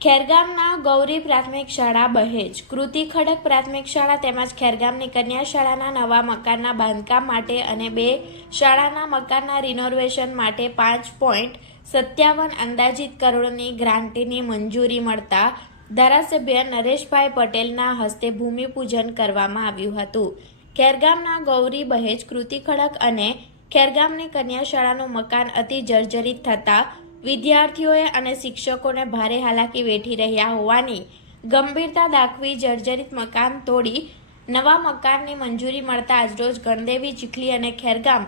ખેરગામના ગૌરી પ્રાથમિક શાળા બહેજ. કૃતિ ખડક પ્રાથમિક શાળા તેમજ ખેરગામની કન્યા શાળાના નવા મકાનના બાંધકામ માટે અને બે શાળાના મકાનના રિનોવેશન માટે પાંચ પોઈન્ટ સત્યાવન અંદાજિત કરોડની ગ્રાન્ટની મંજૂરી મળતા ધારાસભ્ય નરેશભાઈ પટેલના હસ્તે ભૂમિપૂજન કરવામાં આવ્યું હતું. ખેરગામના ગૌરી બહેજ, કૃતિ ખડક અને ખેરગામની કન્યા શાળાનું મકાન અતિ જર્જરિત થતા વિદ્યાર્થીઓએ અને શિક્ષકોને ભારે હાલાકી વેઠી રહ્યા હોવાની ગંભીરતા દાખવી જર્જરિત મકાન તોડી નવા મકાનની મંજૂરી મળતા આજરોજ ગણદેવી, ચીખલી અને ખેરગામ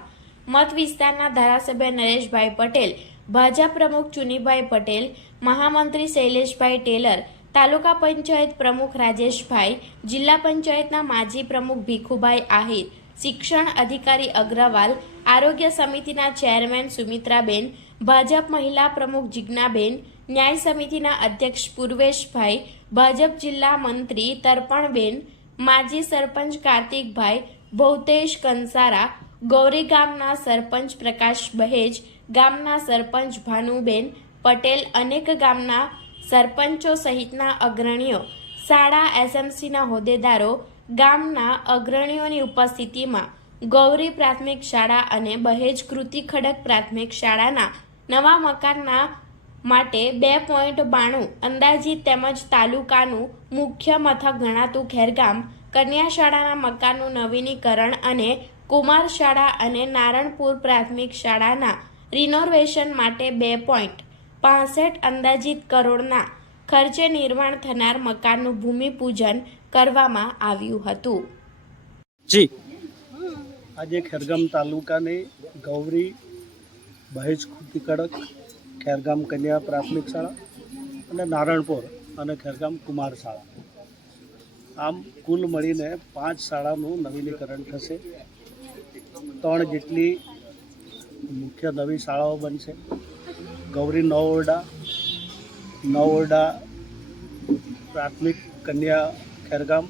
મત વિસ્તારના ધારાસભ્ય નરેશભાઈ પટેલ, ભાજપ પ્રમુખ ચુનીભાઈ પટેલ, મહામંત્રી શૈલેષભાઈ ટેલર, તાલુકા પંચાયત પ્રમુખ રાજેશભાઈ, જિલ્લા પંચાયતના માજી પ્રમુખ ભીખુભાઈ આહિર શિક્ષણ અધિકારી અગ્રવાલ, આરોગ્ય સમિતિના ચેરમેન સુમિત્રાબેન, ભાજપ મહિલા પ્રમુખ જિજ્ઞાબેન, ન્યાય સમિતિના અધ્યક્ષ પૂર્વેશભાઈ, ભાજપ જિલ્લા મંત્રી તર્પણબેન, માજી સરપંચ કાર્તિકભાઈ, ભૌતેશ કંસારા, ગૌરી ગામના સરપંચ પ્રકાશ બહેજ, ગામના સરપંચ ભાનુબેન પટેલ, અનેક ગામના સરપંચો સહિતના અગ્રણીઓ શાળા એસએમસીના હોદ્દેદારો ગામના અગ્રણીઓની ઉપસ્થિતિમાં ગૌરી પ્રાથમિક શાળા અને બહેજ કૃતિ ખડક પ્રાથમિક શાળાના નવા મકાનના માટે બે પોઈન્ટ બાણું અંદાજિત તેમજ તાલુકાનું મુખ્ય મથક ગણાતું ખેરગામ, કન્યા શાળાના મકાનનું નવીનીકરણ અને કુમાર શાળા અને નારણપુર પ્રાથમિક શાળાના રિનોવેશન માટે બે પોઈન્ટ અંદાજિત કરોડના ખર્ચે નિર્માણ થનાર મકાનનું ભૂમિપૂજન કરવામાં આવ્યું હતું. જી. આજે ખેરગામ તાલુકાની ગૌરી બહેજ ખુટી કડક ખેરગામ કન્યા પ્રાથમિક શાળા અને નારણપુર અને ખેરગામ કુમાર શાળા. આમ કુલ મળીને પાંચ શાળાનું નવીનીકરણ થશે. ત્રણ જેટલી મુખ્ય નવી શાળાઓ બનશે. ગૌરી નવોરડા નવોરડા, પ્રાથમિક કન્યા ખેરગામ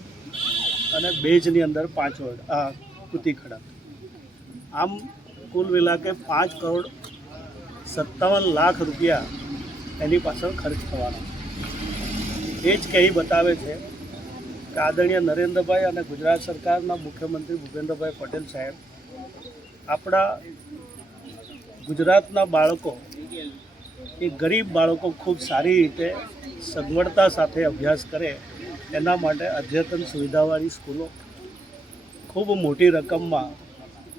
અને બેજની અંદર પાંચ આ કૃતિ ખડક. આમ કુલ મિલાકે પાંચ કરોડ સત્તાવન લાખ રૂપિયા એની પાછળ ખર્ચ થવાનો. એ જ કહી બતાવે છે કે આદરણીય નરેન્દ્રભાઈ અને ગુજરાત સરકારના મુખ્યમંત્રી ભૂપેન્દ્રભાઈ પટેલ સાહેબ, આપણા ગુજરાતના બાળકો એ ગરીબ બાળકો ખૂબ સારી રીતે સગવડતા સાથે અભ્યાસ કરે, એના માટે અદ્યતન સુવિધાવાળી સ્કૂલો ખૂબ મોટી રકમમાં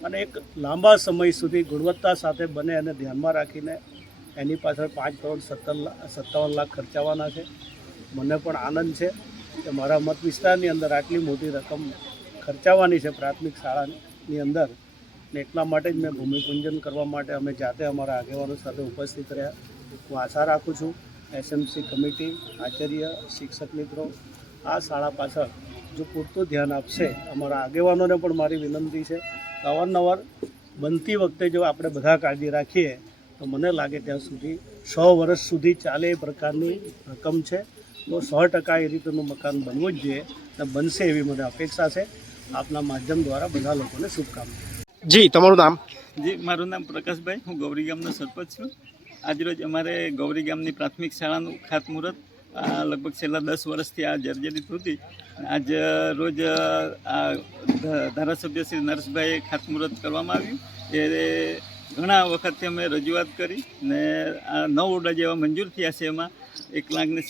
અને એક લાંબા સમય સુધી ગુણવત્તા સાથે બને અને ધ્યાનમાં રાખીને એની પાછળ પાંચ કરોડ સત્તર સત્તાવન લાખ ખર્ચાવાના છે. મને પણ આનંદ છે કે મારા મત વિસ્તારની અંદર આટલી મોટી રકમ ખર્ચાવાની છે પ્રાથમિક શાળાની અંદર ને એટલા માટે જ મેં ભૂમિપૂજન કરવા માટે અમે જાતે અમારા આગેવાનો સાથે ઉપસ્થિત રહ્યા. હું આશા રાખું છું એસએમસી કમિટી આચાર્ય શિક્ષક મિત્રો આ શાળા પાછળ જો પૂરતું ધ્યાન આપશે અમારા આગેવાનોને પણ મારી વિનંતી છે. અવારનવાર બનતી વખતે જો આપણે બધા કાળજી રાખીએ તો મને લાગે ત્યાં સુધી સો વર્ષ સુધી ચાલે એ પ્રકારની રકમ છે. તો સો ટકા એ રીતનું મકાન બનવું જ જોઈએ અને બનશે એવી મને અપેક્ષા છે. આપના માધ્યમ દ્વારા બધા લોકોને શુભકામના. જી તમારું નામ? જી મારું નામ પ્રકાશભાઈ. હું ગૌરી ગામનો સરપંચ છું. આજરોજ અમારે ગૌરી ગામની પ્રાથમિક શાળાનું ખાતમુહૂર્ત આ લગભગ છેલ્લા દસ વર્ષથી આ જર્જરિત હતી. આજ રોજ આ ધારાસભ્ય શ્રી નરેશભાઈએ ખાતમુહૂર્ત કરવામાં આવ્યું. એ ઘણા વખતથી અમે રજૂઆત કરી ને આ નવ ઓરડા જેવા મંજૂર થયા છે એમાં. એક લાખને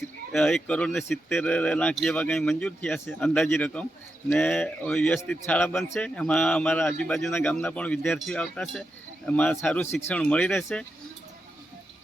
એક કરોડ ને સિત્તેર લાખ જેવા કંઈ મંજૂર થયા છે, અંદાજી રકમ. ને વ્યવસ્થિત શાળા બનશે. એમાં અમારા આજુબાજુના ગામના પણ વિદ્યાર્થીઓ આવતા છે એમાં સારું શિક્ષણ મળી રહેશે.